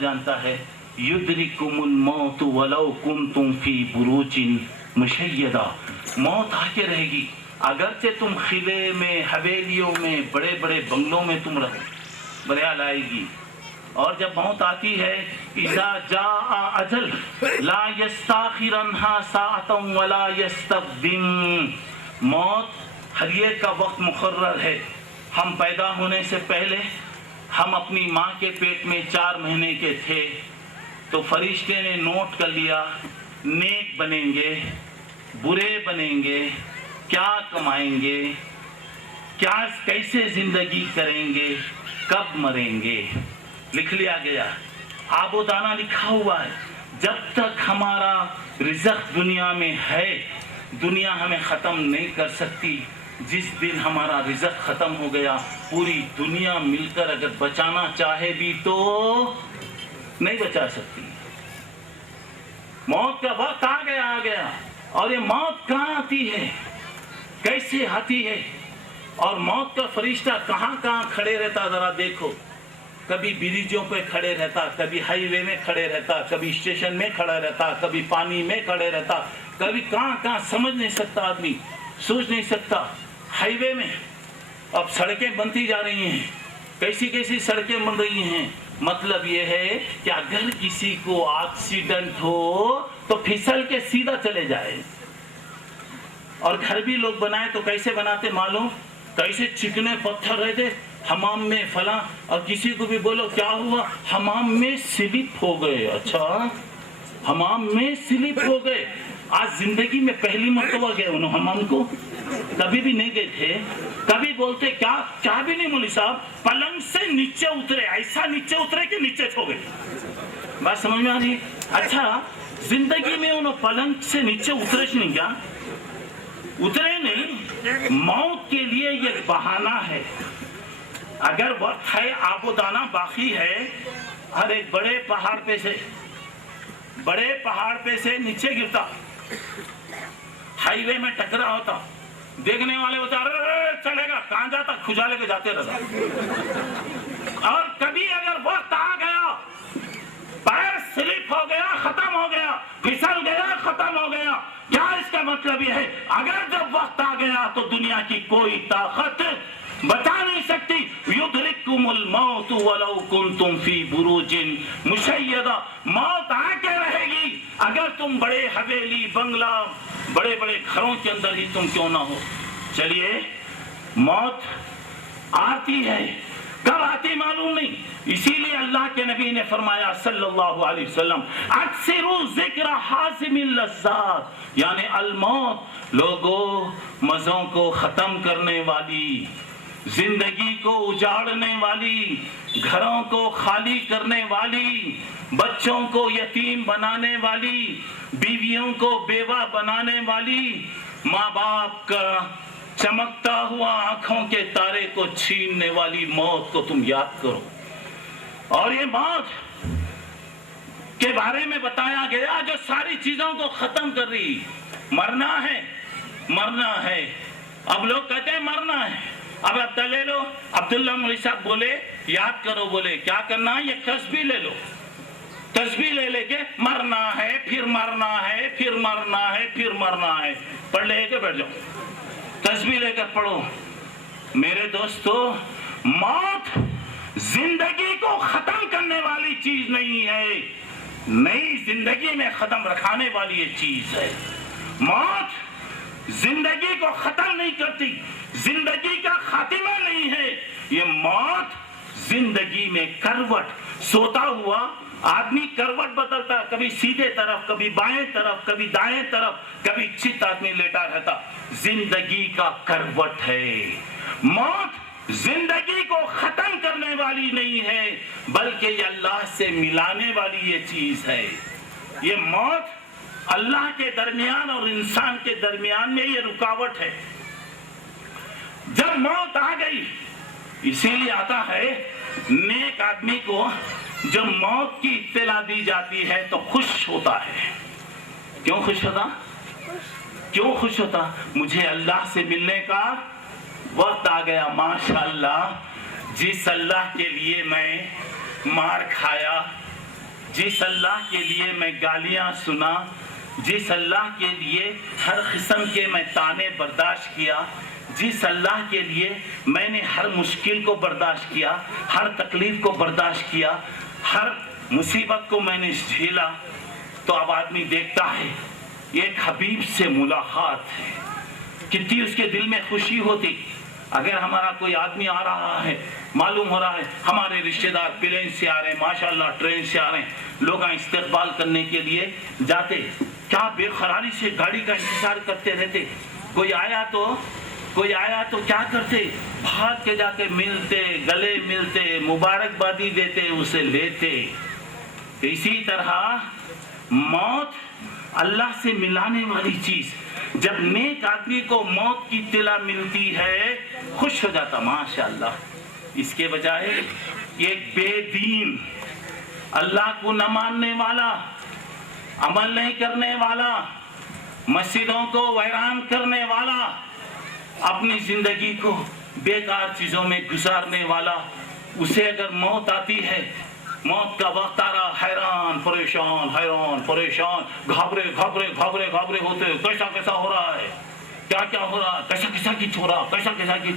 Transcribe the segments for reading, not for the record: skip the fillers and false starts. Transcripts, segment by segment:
جانتا ہے یدرککم الموت ولو کنتم فی بروج مشیدہ، موت آ کے رہے گی اگرچہ تم خلے میں، حویلیوں میں، بڑے بڑے بنگلوں میں تم رہو، بہرحال آئے گی۔ اور جب موت آتی ہے اذا جاء اجل لا یستاخرنھا ساعۃ ولا یستقدم، موت ہر ایک کا وقت مقرر ہے۔ ہم پیدا ہونے سے پہلے ہم اپنی ماں کے پیٹ میں 4 مہینے کے تھے تو فرشتے نے نوٹ کر لیا نیک بنیں گے، برے بنیں گے، کیا کمائیں گے، کیا کیسے زندگی کریں گے، کب مریں گے، لکھ لیا گیا، آب و دانہ لکھا ہوا ہے۔ جب تک ہمارا رزق دنیا میں ہے دنیا ہمیں ختم نہیں کر سکتی۔ جس دن ہمارا رزق ختم ہو گیا پوری دنیا مل کر اگر بچانا چاہے بھی تو نہیں بچا سکتی۔ موت کا وقت آ گیا اور یہ موت کہاں آتی ہے، کیسے آتی ہے، اور موت کا فرشتہ کہاں کہاں کھڑے رہتا ذرا دیکھو۔ کبھی بریجوں پہ کھڑے رہتا، کبھی ہائی وے میں کھڑے رہتا، کبھی اسٹیشن میں کھڑا رہتا، کبھی پانی میں کھڑے رہتا، کبھی کہاں کہاں سمجھ نہیں سکتا آدمی، سوچ نہیں سکتا۔ ہائی وے میں اب سڑکیں بنتی جا رہی ہیں، کیسی کیسی سڑکیں بن رہی ہیں، مطلب یہ ہے کہ اگر کسی کو ایکسیڈنٹ ہو تو پھسل کے سیدھا چلے جائے۔ اور گھر بھی لوگ بنائے تو کیسے بناتے معلوم، کیسے چکنے پتھر رہتے حمام میں فلاں، اور کسی کو بھی بولو کیا ہوا، حمام میں سلپ ہو گئے۔ اچھا حمام میں سلپ ہو گئے، آج زندگی میں پہلی مرتبہ گئے انہوں حمام کو، کبھی بھی نہیں گئے تھے۔ کبھی بولتے کیا بھی نہیں مولوی صاحب، پلنگ سے نیچے اترے، ایسا نیچے اترے کہ نیچے چھو گئے۔ بات سمجھ میں آ رہی ہے؟ اچھا زندگی میں انہوں پلنگ سے نیچے اترے نہیں، کیا اترے نہیں؟ موت کے لیے یہ بہانہ ہے۔ اگر وقت ہے، آب و دانہ باقی ہے، ہر ایک بڑے پہاڑ پہ سے نیچے گرتا، ہائی وے میں ٹکرا ہوتا، دیکھنے والے ہوتا ارے چلے گا کہاں جاتا، کھجا لے کے جاتے رہتا۔ اور کبھی اگر وقت آ گیا پیر سلپ ہو گیا، ختم ہو گیا، پھسل گیا، ختم ہو گیا، کیا اس کا مطلب یہ ہے اگر جب وقت آ گیا تو دنیا کی کوئی طاقت بتا نہیں سکتی۔ یدرککم الموت ولو کنتم فی بروج مشیدہ، موت آ کے رہے گی اگر تم بڑے حویلی، بنگلہ، بڑے بڑے گھروں کے اندر ہی تم کیوں نہ ہو۔ چلیے موت آتی ہے، کب آتی معلوم نہیں، اسی لیے اللہ کے نبی نے فرمایا صلی اللہ علیہ وسلم اکثروا ذکر حازم اللذات، یعنی الموت، لوگوں مزوں کو ختم کرنے والی، زندگی کو اجاڑنے والی، گھروں کو خالی کرنے والی، بچوں کو یتیم بنانے والی، بیویوں کو بیوہ بنانے والی، ماں باپ کا چمکتا ہوا آنکھوں کے تارے کو چھیننے والی موت کو تم یاد کرو۔ اور یہ موت کے بارے میں بتایا گیا جو ساری چیزوں کو ختم کر رہی، مرنا ہے، مرنا ہے۔ اب لوگ کہتے ہیں مرنا ہے، اب لے لو، عبداللہ مولوی صاحب بولے یاد کرو، بولے کیا کرنا ہے، یہ تسبیح لے لو، تسبیح لے لے کے مرنا ہے، پھر مرنا ہے، پھر مرنا ہے، پھر مرنا ہے، پڑھ لے کے بیٹھ جاؤ، تسبیح لے کر پڑھو۔ میرے دوستو موت زندگی کو ختم کرنے والی چیز نہیں ہے، نئی زندگی میں ختم رکھانے والی یہ چیز ہے۔ موت زندگی کو ختم نہیں کرتی، زندگی کا خاتمہ نہیں ہے، یہ موت زندگی میں کروٹ، سوتا ہوا آدمی کروٹ بدلتا، کبھی سیدھے طرف، کبھی بائیں طرف، کبھی دائیں طرف، کبھی چت آدمی لیٹا رہتا، زندگی کا کروٹ ہے۔ موت زندگی کو ختم کرنے والی نہیں ہے بلکہ یہ اللہ سے ملانے والی یہ چیز ہے۔ یہ موت اللہ کے درمیان اور انسان کے درمیان میں یہ رکاوٹ ہے۔ جب موت آ گئی، اسی لیے آتا ہے نیک آدمی کو جب موت کی اطلاع دی جاتی ہے تو خوش ہوتا ہے۔ کیوں خوش ہوتا؟ کیوں خوش ہوتا؟ مجھے اللہ سے ملنے کا وقت آ گیا، ماشاءاللہ، جس اللہ کے لیے میں مار کھایا، جس اللہ کے لیے میں گالیاں سنا، جس اللہ کے لیے ہر قسم کے میں طعنے برداشت کیا، جس اللہ کے لیے میں نے ہر مشکل کو برداشت کیا، ہر تکلیف کو برداشت کیا، ہر مصیبت کو میں نے جھیلا، تو اب آدمی دیکھتا ہے ایک حبیب سے ملاقات ہے، کتنی اس کے دل میں خوشی ہوتی۔ اگر ہمارا کوئی آدمی آ رہا ہے، معلوم ہو رہا ہے ہمارے رشتہ دار پلین سے آ رہے ہیں، ماشاءاللہ ٹرین سے آ رہے ہیں، لوگ استقبال کرنے کے لیے جاتے، کیا بے قراری سے گاڑی کا انتظار کرتے رہتے۔ کوئی آیا تو کیا کرتے، بھاگ کے جا کے ملتے، گلے ملتے، مبارکبادی دیتے، اسے لیتے۔ اسی طرح موت اللہ سے ملانے والی چیز، جب نیک آدمی کو موت کی اطلاع ملتی ہے خوش ہو جاتا، ماشاءاللہ۔ اس کے بجائے ایک بے دین، اللہ کو نہ ماننے والا، عمل نہیں کرنے والا، مسجدوں کو ویران کرنے والا، اپنی زندگی کو بیکار چیزوں میں گزارنے والا، اسے اگر موت آتی ہے، موت کا وقت آ رہا، حیران پریشان، گھبرے ہوتے، کیسا ہو رہا ہے، کیا ہو رہا ہے، کیسا کچھ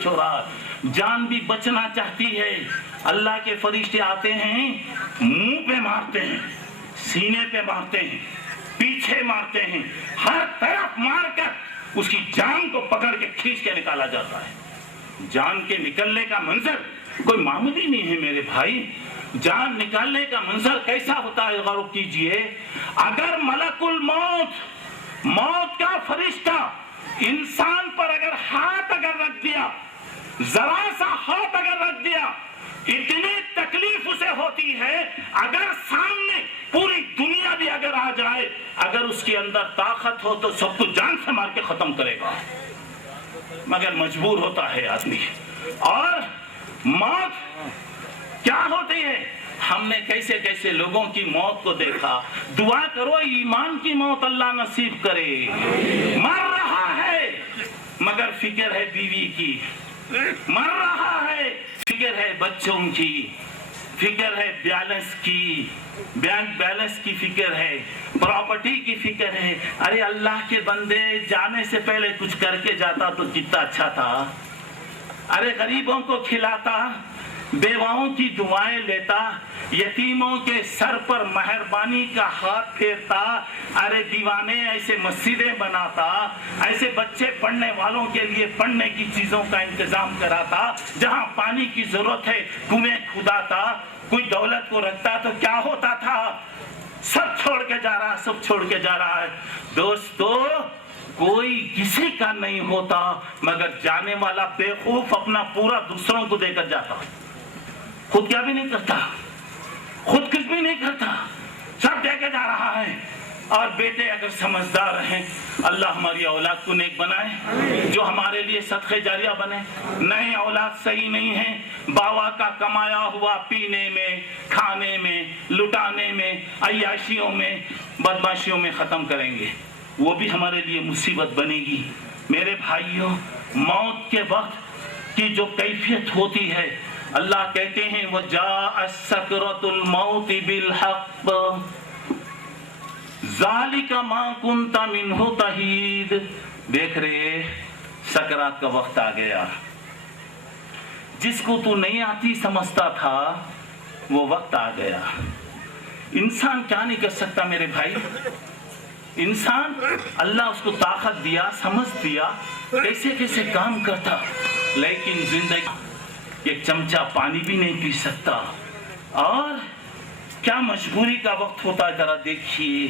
ہو رہا ہے، جان بھی بچنا چاہتی ہے۔ اللہ کے فرشتے آتے ہیں، منہ پہ مارتے ہیں، سینے پہ مارتے ہیں، پیچھے مارتے ہیں، ہر طرف مار کر اس کی جان کو پکڑ کے کھینچ کے نکالا جاتا ہے۔ جان کے نکلنے کا منظر کوئی معمولی نہیں ہے میرے بھائی۔ جان نکالنے کا منظر کیسا ہوتا ہے، غور کیجئے۔ اگر ملک الموت، موت کا فرشتہ انسان پر اگر ہاتھ رکھ دیا، ذرا سا ہاتھ رکھ دیا، اتنی تکلیف اسے ہوتی ہے، اگر سامنے پوری دنیا بھی اگر آ جائے، اگر اس کے اندر طاقت ہو تو سب کو جان سے مار کے ختم کرے گا، مگر مجبور ہوتا ہے آدمی۔ اور موت کیا ہوتی ہے، ہم نے کیسے لوگوں کی موت کو دیکھا۔ دعا کرو ایمان کی موت اللہ نصیب کرے۔ مر رہا ہے مگر فکر ہے بیوی کی، مر رہا ہے فکر ہے بچوں کی، فکر ہے بیلنس کی، بینک بیلنس کی فکر ہے، پراپرٹی کی فکر ہے۔ ارے اللہ کے بندے، جانے سے پہلے کچھ کر کے جاتا تو کتنا اچھا تھا۔ ارے غریبوں کو کھلاتا، بیواؤں کی دعائیں لیتا، یتیموں کے سر پر مہربانی کا ہاتھ پھیرتا۔ ارے دیوانے ایسے مسجدیں بناتا، ایسے بچے پڑھنے والوں کے لیے پڑھنے کی چیزوں کا انتظام کراتا، جہاں پانی کی ضرورت ہے کنویں کھداتا۔ کوئی دولت کو رکھتا تو کیا ہوتا تھا، سب چھوڑ کے جا رہا ہے۔ دوستو، کوئی کسی کا نہیں ہوتا، مگر جانے والا بیوقوف اپنا پورا دوسروں کو دے کر جاتا، خود کیا بھی نہیں کرتا، خود کچھ بھی نہیں کرتا، سب دے کے جا رہا ہے۔ اور بیٹے اگر سمجھدار ہیں، اللہ ہماری اولاد کو نیک بنائے، جو ہمارے لیے صدقہ جاریہ بنے۔ نئے اولاد صحیح نہیں ہے، باوا کا کمایا ہوا پینے میں، کھانے میں، لٹانے میں، عیاشیوں میں، بدماشیوں میں ختم کریں گے، وہ بھی ہمارے لیے مصیبت بنے گی۔ میرے بھائیوں، موت کے وقت کی جو کیفیت ہوتی ہے، اللہ کہتے ہیں وَجَاءَ سَكْرَةُ الْمَوْتِ بِالْحَقِّ ذَلِكَ مَا كُنْتَ مِنْهُ تَحِيدُ۔ دیکھ رہے، سکرات کا وقت آ گیا، جس کو تو نہیں آتی سمجھتا تھا وہ وقت آ گیا۔ انسان کیا نہیں کر سکتا میرے بھائی، انسان اللہ اس کو طاقت دیا، سمجھ دیا، کیسے کام کرتا، لیکن زندگی ایک چمچہ پانی بھی نہیں پی سکتا۔ اور کیا مجبوری کا وقت ہوتا ہے، ذرا دیکھیے۔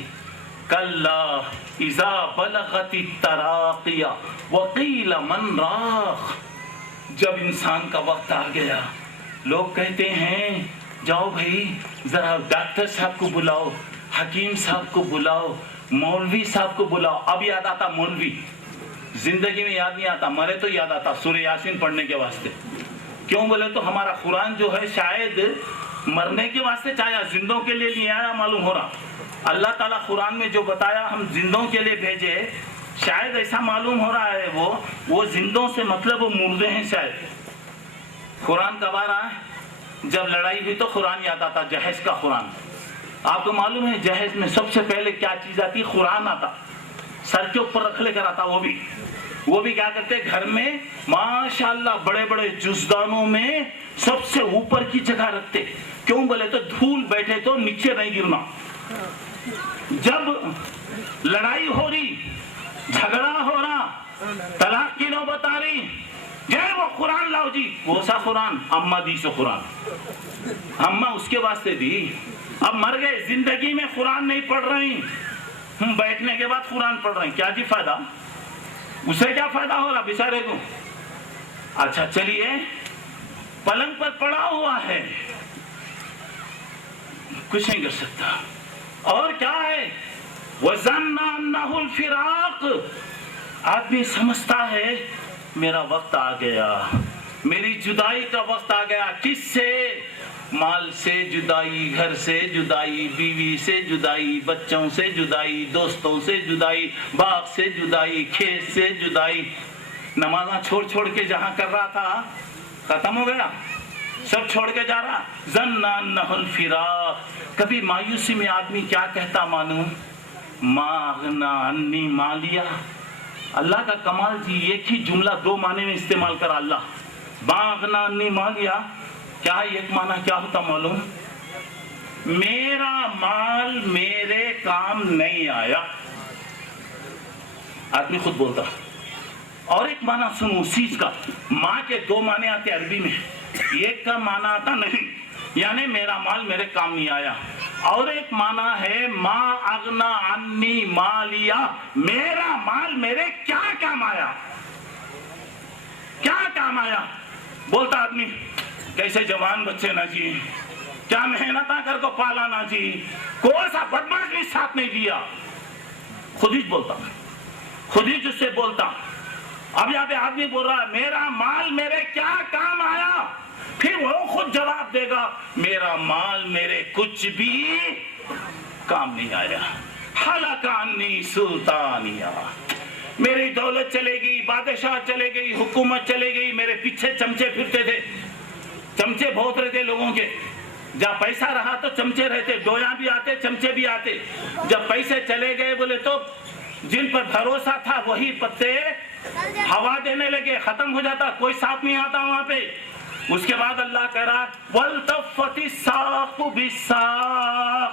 کلا اذا بلغت التراقی وقیل من راق، جب انسان کا وقت آ گیا، لوگ کہتے ہیں جاؤ بھائی ذرا ڈاکٹر صاحب کو بلاؤ، حکیم صاحب کو بلاؤ، مولوی صاحب کو بلاؤ۔ اب یاد آتا مولوی، زندگی میں یاد نہیں آتا، مرے تو یاد آتا سورہ یاسین پڑھنے کے واسطے۔ کیوں بولے تو ہمارا قرآن جو ہے شاید مرنے کے واسطے چاہیا، زندوں کے لیے نہیں آیا معلوم ہو رہا۔ اللہ تعالیٰ قرآن میں جو بتایا ہم زندوں کے لیے بھیجے، شاید ایسا معلوم ہو رہا ہے وہ زندوں سے مطلب وہ مردے ہیں شاید۔ قرآن کب آ رہا ہے؟ جب لڑائی ہوئی تو قرآن یاد آتا، جہیز کا قرآن۔ آپ کو معلوم ہے جہیز میں سب سے پہلے کیا چیز آتی؟ قرآن آتا، سر کے اوپر رکھ لے کر آتا. وہ بھی کیا کرتے گھر میں ماشاءاللہ بڑے بڑے جزدانوں میں سب سے اوپر کی جگہ رکھتے. کیوں بولے تو دھول بیٹھے تو نیچے نہیں گرنا. جب لڑائی ہو رہی، جھگڑا ہو رہا، طلاق کی نوبت آ رہی، وہ قرآن لاؤ جی. وہ سا قرآن اماں دی سے قرآن، اماں اس کے واسطے دی. اب مر گئے، زندگی میں قرآن نہیں پڑھ رہی، بیٹھنے کے بعد قرآن پڑھ رہے ہیں. کیا جی فائدہ؟ اسے کیا فائدہ ہو رہا بیچارے کو؟ اچھا چلیے، پلنگ پر پڑا ہوا ہے، کچھ نہیں کر سکتا. اور کیا ہے؟ وَظَنَّ أَنَّهُ الْفِرَاقُ، آدمی سمجھتا ہے میرا وقت آ گیا، میری جدائی کا وقت آ گیا. کس سے؟ مال سے جدائی، گھر سے جدائی، بیوی سے جدائی، بچوں سے جدائی، دوستوں سے جدائی، باغ سے جدائی، کھیت سے جدائی. نمازاں چھوڑ چھوڑ کے جہاں کر رہا تھا ختم ہو گیا، سب چھوڑ کے جا رہا. ظن انہ الفراق. کبھی مایوسی میں آدمی کیا کہتا معلوم؟ ما اغنا عنی مالیہ. اللہ کا کمال جی، ایک ہی جملہ دو معنی میں استعمال کرا اللہ. ما اغنا عنی مالیہ، کیا ایک معنی کیا ہوتا معلوم؟ میرا مال میرے کام نہیں آیا، آدمی خود بولتا. اور ایک معنی سنو اس چیز کا، ماں کے دو معنی آتے عربی میں. ایک کا معنی آتا نہیں، یعنی میرا مال میرے کام نہیں آیا. اور ایک معنی ہے ما اغنا عنی مالیہ، میرا مال میرے کیا کام آیا، کیا کام آیا. بولتا آدمی کیسے جوان بچے نا جی، کیا محنت کر کو پالا نا جی، کوئی سا بدماش بھی ساتھ نہیں دیا. خود ہی بولتا، خود ہی جس سے بولتا. اب یہاں پہ آدمی بول رہا ہے میرا مال میرے کیا کام آیا، پھر وہ خود جواب دے گا میرا مال میرے کچھ بھی کام نہیں آیا. حلق عنی سلطانیہ، میری دولت چلے گئی، بادشاہ چلے گئی، حکومت چلے گئی، میرے پیچھے چمچے پھرتے تھے. چمچے بہت رہتے لوگوں کے، جب پیسہ رہا تو چمچے رہتے، ڈویاں بھی آتے، چمچے بھی آتے. جب پیسے چلے گئے بولے تو جن پر بھروسہ تھا وہی پتے ہوا دینے لگے، ختم ہو جاتا، کوئی ساتھ نہیں آتا وہاں پہ. اس کے بعد اللہ کہہ رہا وَالْتَفَّتِ السَّاقُ بِالسَّاقِ.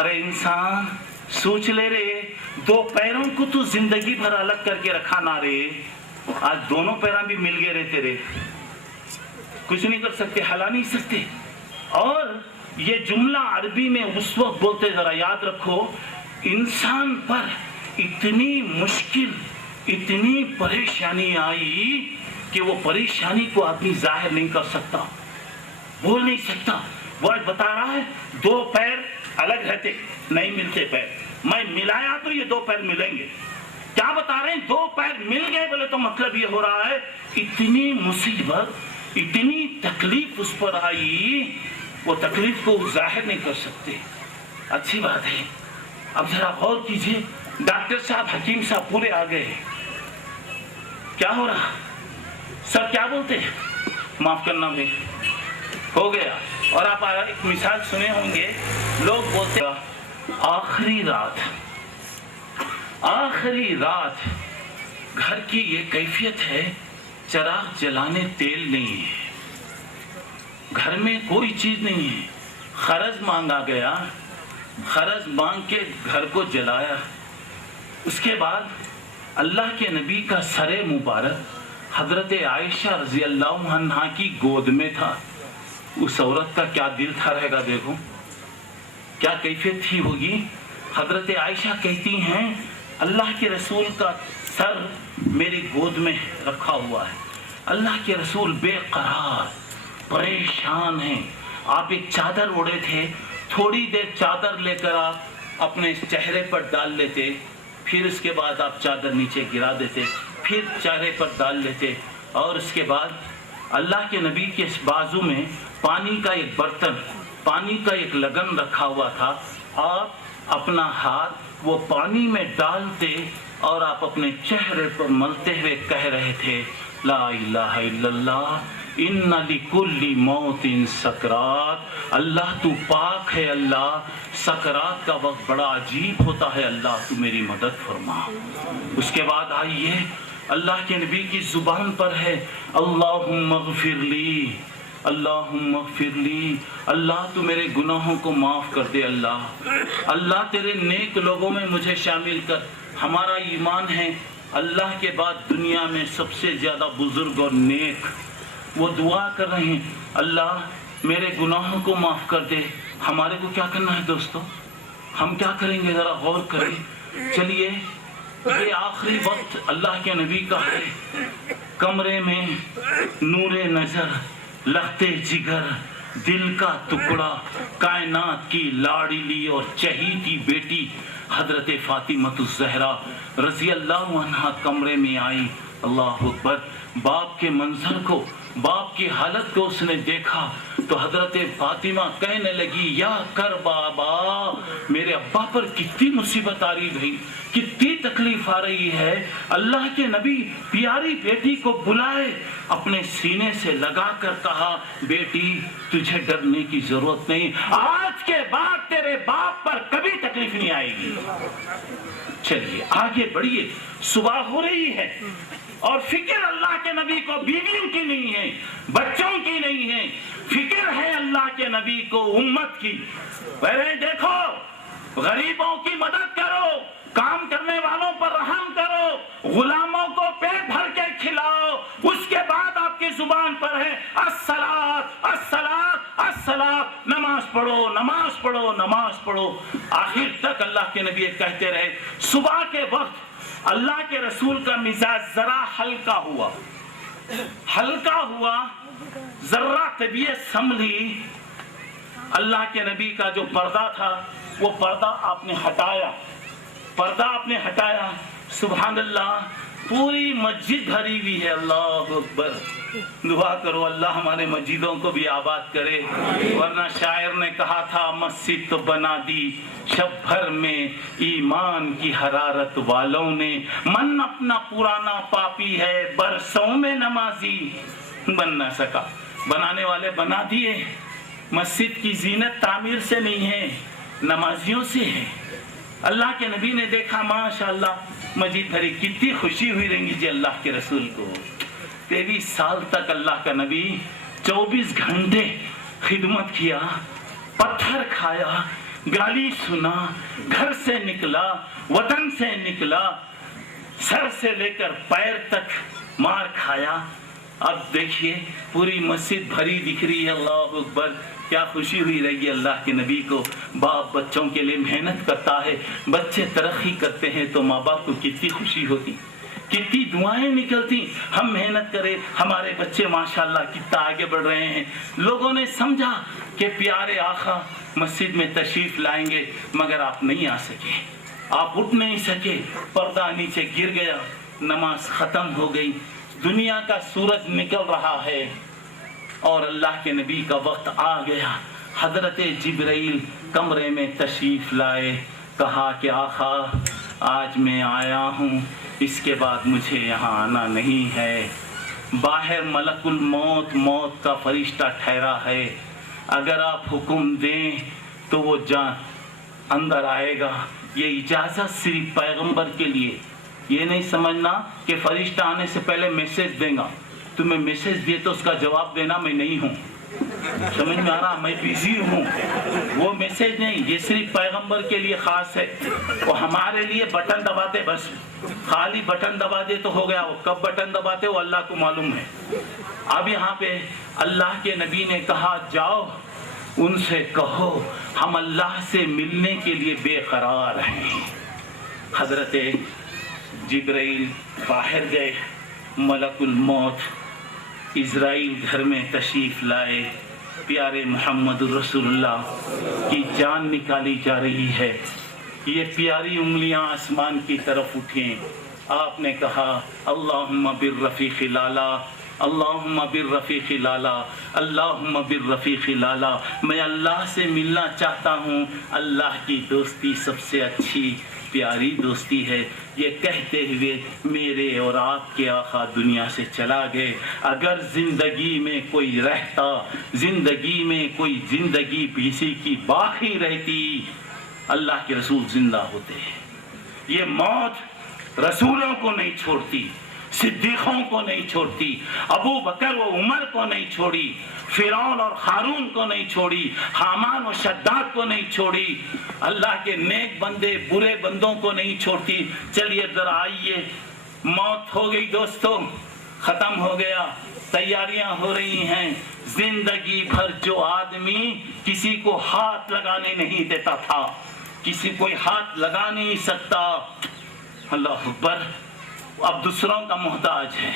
ارے انسان سوچ لے رے، دو پیروں کو تو زندگی بھر الگ کر کے رکھا نہ رے، آج دونوں پیروں بھی مل گئے رہتے رے، کچھ نہیں کر سکتے، ہلا نہیں سکتے. اور یہ جملہ عربی میں اس وقت بولتے، ذرا یاد رکھو، انسان پر اتنی مشکل، اتنی پریشانی آئی کہ وہ پریشانی کو آدمی ظاہر نہیں کر سکتا، بول نہیں سکتا. وہ بتا رہا ہے دو پیر الگ رہتے، نہیں ملتے پیر، میں ملایا تو یہ دو پیر ملیں گے. کیا بتا رہے ہیں؟ دو پیر مل گئے بولے تو مطلب یہ ہو رہا ہے اتنی مصیبت، اتنی تکلیف اس پر آئی، وہ تکلیف کو ظاہر نہیں کر سکتے. اچھی بات ہے. اب ذرا غور کیجئے، ڈاکٹر صاحب، حکیم صاحب پورے آ گئے، کیا ہو رہا؟ سب کیا بولتے ہیں؟ معاف کرنا بھی ہو گیا. اور آپ ایک مثال سنے ہوں گے، لوگ بولتے آخری رات، آخری رات. گھر کی یہ کیفیت ہے، چراغ جلانے تیل نہیں ہے، گھر میں کوئی چیز نہیں ہے. خرچ مانگا گیا، خرچ مانگ کے گھر کو جلایا. اس کے بعد اللہ کے نبی کا سر مبارک حضرت عائشہ رضی اللہ عنہا کی گود میں تھا. اس عورت کا کیا دل تھا رہے گا، دیکھو کیا کیفیت تھی ہوگی. حضرت عائشہ کہتی ہیں اللہ کے رسول کا سر میری گود میں رکھا ہوا ہے، اللہ کے رسول بے قرار پریشان ہیں. آپ ایک چادر اوڑے تھے، تھوڑی دیر چادر لے کر آپ اپنے چہرے پر ڈال لیتے، پھر اس کے بعد آپ چادر نیچے گرا دیتے، پھر چہرے پر ڈال لیتے. اور اس کے بعد اللہ کے نبی کے بازو میں پانی کا ایک برتن، پانی کا ایک لگن رکھا ہوا تھا. آپ اپنا ہاتھ وہ پانی میں ڈالتے اور آپ اپنے چہرے پر ملتے ہوئے کہہ رہے تھے لا الہ الا اللہ ان لکل موت سکرات، اللہ تو پاک ہے، اللہ سکرات کا وقت بڑا عجیب ہوتا ہے، اللہ تو میری مدد فرما۔ اس کے بعد آئیے اللہ کے نبی کی زبان پر ہے اللہم اغفر لی، اللہم اغفر لی، اللہ تو میرے گناہوں کو معاف کر دے، اللہ تیرے نیک لوگوں میں مجھے شامل کر۔ ہمارا ایمان ہے اللہ کے بعد دنیا میں سب سے زیادہ بزرگ اور نیک وہ دعا کر رہے ہیں اللہ میرے گناہوں کو معاف کر دے۔ ہمارے کو کیا کرنا ہے دوستو؟ ہم کیا کریں گے؟ ذرا غور کریں۔ چلیے یہ آخری وقت اللہ کے نبی کا ہے، کمرے میں نور نظر، لخت جگر، دل کا ٹکڑا، کائنات کی لاڈلی اور چہیتی بیٹی حضرت فاطمہ الزہرا رضی اللہ عنہا کمرے میں آئی۔ اللہ اکبر، باپ کے منظر کو، باپ کی حالت کو اس نے دیکھا تو حضرت فاطمہ کہنے لگی یا کر بابا، میرے ابا پر کتنی مصیبت آ رہی بھائی، کتنی تکلیف آ رہی ہے۔ اللہ کے نبی پیاری بیٹی کو بلائے، اپنے سینے سے لگا کر کہا بیٹی تجھے ڈرنے کی ضرورت نہیں، آج کے بعد تیرے باپ پر کبھی تکلیف نہیں آئے گی۔ چلیے آگے بڑھیے، صبح ہو رہی ہے اور فکر اللہ کے نبی کو بیویوں کی نہیں ہے، بچوں کی نہیں ہے، فکر ہے اللہ کے نبی کو امت کی۔ پہلے دیکھو غریبوں کی مدد کرو، کام کرنے والوں پر رحم کرو، غلاموں کو پیٹ بھر کے کھلاؤ، اس کے بعد آپ کی زبان پر ہے الصلاۃ الصلاۃ الصلاۃ، نماز پڑھو نماز پڑھو نماز پڑھو۔ آخر تک اللہ کے نبی کہتے رہے۔ صبح کے وقت اللہ کے رسول کا مزاج ذرا ہلکا ہوا، ذرا طبیعت سنبھلی۔ اللہ کے نبی کا جو پردہ تھا وہ پردہ آپ نے ہٹایا، سبحان اللہ، پوری مسجد بھری ہوئی ہے۔ اللہ اکبر، دعا کرو اللہ ہمارے مسجدوں کو بھی آباد کرے، ورنہ شاعر نے کہا تھا مسجد تو بنا دی شب بھر میں ایمان کی حرارت والوں نے، من اپنا پرانا پاپی ہے برسوں میں نمازی بن نہ سکا۔ بنانے والے بنا دیے، مسجد کی زینت تعمیر سے نہیں ہے، نمازیوں سے ہے۔ اللہ کے نبی نے دیکھا ماشاءاللہ مسجد بھری، کتنی خوشی ہوئی رہیں گی جی اللہ کے رسول کو۔ 23 سال تک اللہ کا نبی 24 گھنٹے خدمت کیا، پتھر کھایا، گالی سنا، گھر سے نکلا، وطن سے نکلا، سر سے لے کر پیر تک مار کھایا۔ اب دیکھیے پوری مسجد بھری دکھ رہی ہے۔ اللہ اکبر، کیا خوشی ہوئی رہے گی اللہ کے نبی کو۔ باپ بچوں کے لیے محنت کرتا ہے، بچے ترقی کرتے ہیں تو ماں باپ کو کتنی خوشی ہوتی، کتنی دعائیں نکلتی، ہم محنت کریں، ہمارے بچے ماشاءاللہ کتنا آگے بڑھ رہے ہیں۔ لوگوں نے سمجھا کہ پیارے آقا مسجد میں تشریف لائیں گے، مگر آپ نہیں آ سکے، آپ اٹھ نہیں سکے، پردہ نیچے گر گیا، نماز ختم ہو گئی، دنیا کا سورج نکل رہا ہے اور اللہ کے نبی کا وقت آ گیا۔ حضرت جبرائیل کمرے میں تشریف لائے، کہا کہ آقا آج میں آیا ہوں، اس کے بعد مجھے یہاں آنا نہیں ہے۔ باہر ملک الموت، موت کا فرشتہ ٹھہرا ہے، اگر آپ حکم دیں تو وہ جان اندر آئے گا۔ یہ اجازت صرف پیغمبر کے لیے، یہ نہیں سمجھنا کہ فرشتہ آنے سے پہلے میسج دیں گا، تمہیں میسج دیے تو اس کا جواب دینا میں نہیں ہوں، سمجھ میں آ رہا، میں بیزی ہوں، وہ میسج نہیں، یہ صرف پیغمبر کے لیے خاص ہے۔ وہ ہمارے لیے بٹن دباتے، بس خالی بٹن دبا دے تو ہو گیا، وہ کب بٹن دباتے وہ اللہ کو معلوم ہے۔ اب یہاں پہ اللہ کے نبی نے کہا جاؤ ان سے کہو ہم اللہ سے ملنے کے لیے بے قرار ہیں۔ حضرت جبرائیل باہر گئے، ملک الموت اسرائیل گھر میں تشریف لائے، پیارے محمد رسول اللہ کی جان نکالی جا رہی ہے، یہ پیاری انگلیاں آسمان کی طرف اٹھیں۔ آپ نے کہا اللہم بالرفیق الاعلی، اللہم بالرفیق الاعلی، اللہم بالرفیق الاعلی، میں اللہ سے ملنا چاہتا ہوں، اللہ کی دوستی سب سے اچھی، پیاری دوستی ہے. یہ کہتے ہوئے میرے اور آپ کے آقا دنیا سے چلا گئے. اگر زندگی میں کوئی رہتا، زندگی میں کوئی زندگی کسی کی باقی رہتی، اللہ کے رسول زندہ ہوتے. یہ موت رسولوں کو نہیں چھوڑتی، صدیقوں کو نہیں چھوڑتی، ابو بکر و عمر کو نہیں چھوڑی، فرعون اور ہارون کو نہیں چھوڑی، حامان و شداد کو نہیں چھوڑی، اللہ کے نیک بندے برے بندوں کو نہیں چھوڑتی. چلیے ذرا آئیے، موت ہو گئی دوستوں، ختم ہو گیا، تیاریاں ہو رہی ہیں. زندگی بھر جو آدمی کسی کو ہاتھ لگانے نہیں دیتا تھا، کسی کوئی ہاتھ لگا نہیں سکتا، اللہ اکبر، اب دوسروں کا محتاج ہے.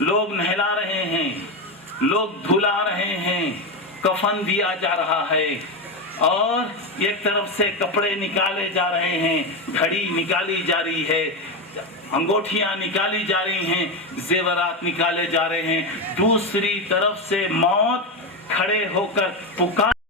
لوگ نہلا رہے ہیں، لوگ دھلا رہے ہیں، کفن دیا جا رہا ہے، اور ایک طرف سے کپڑے نکالے جا رہے ہیں، گھڑی نکالی جا رہی ہے، انگوٹھیاں نکالی جا رہی ہیں، زیورات نکالے جا رہے ہیں. دوسری طرف سے موت کھڑے ہو کر پکار